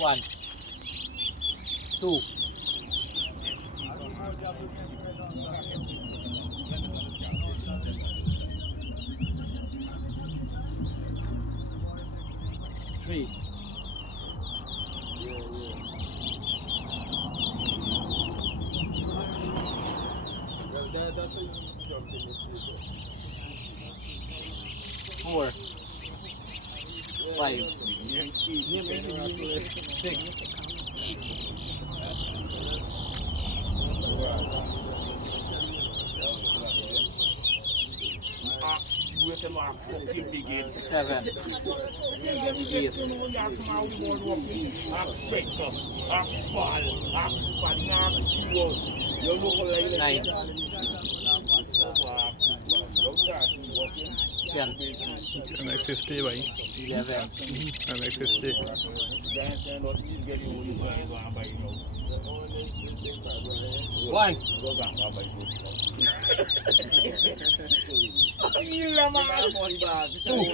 1, 2, 3. That's a jump in the sleeper. 4, 5, 6, 7, 8, 9, 10, I make 50 by 11, I make 50. 1. Two.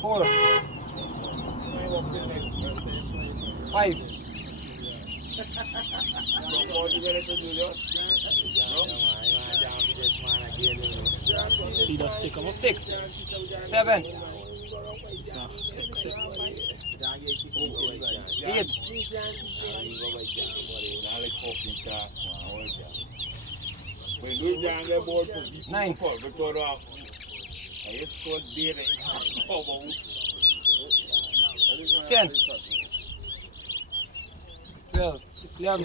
4, 5, 6, 7, 8, 9, 10, 12, 11,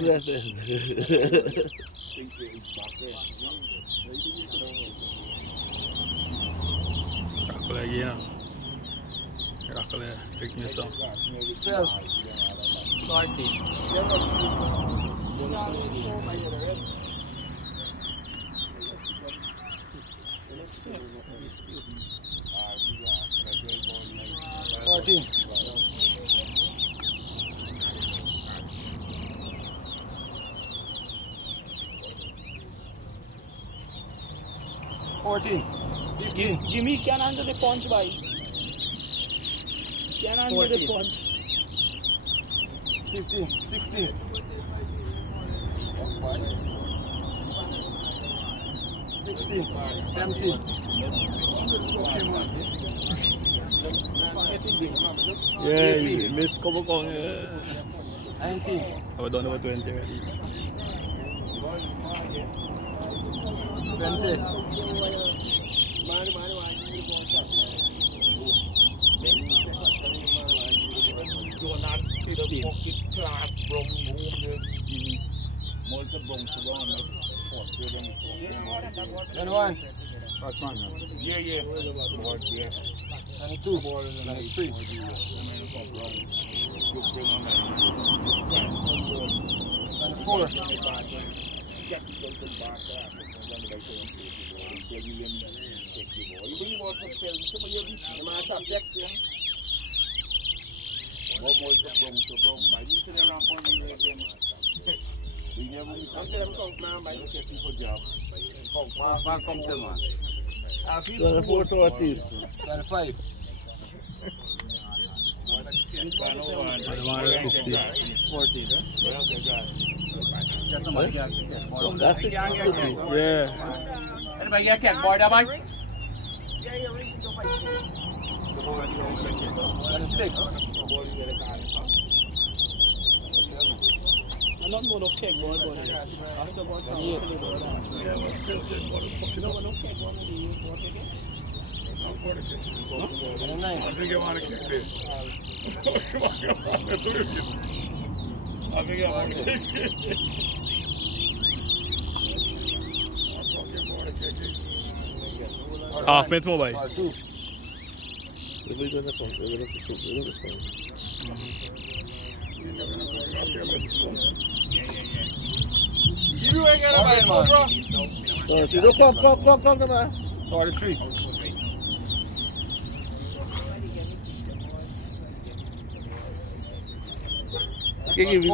Rock lagi na. Rock lagi. Pick me some. 12, 14. Bonus na yun. 14. 14. 15. Jimmy can handle the punch, boy. Can handle 14. the punch. 15. 16. 16. 17. Yeah, you missed couple kong. 19. I don't know 20 already. 20. And 1. Yeah. 22. 23. 24. 24 to at least. 25. 40. That's 60. Yeah. Anybody get a cat board, am I? 26. I'm not going to kick ball, but afterwards, I'm going to do that. No, no kick ball, you want to get? 29. I think I want to kick this. I think I want to kick it. Half minute more by. 2. We're going to You ain't got nobody, bro. Come naman. 43. Okay, give me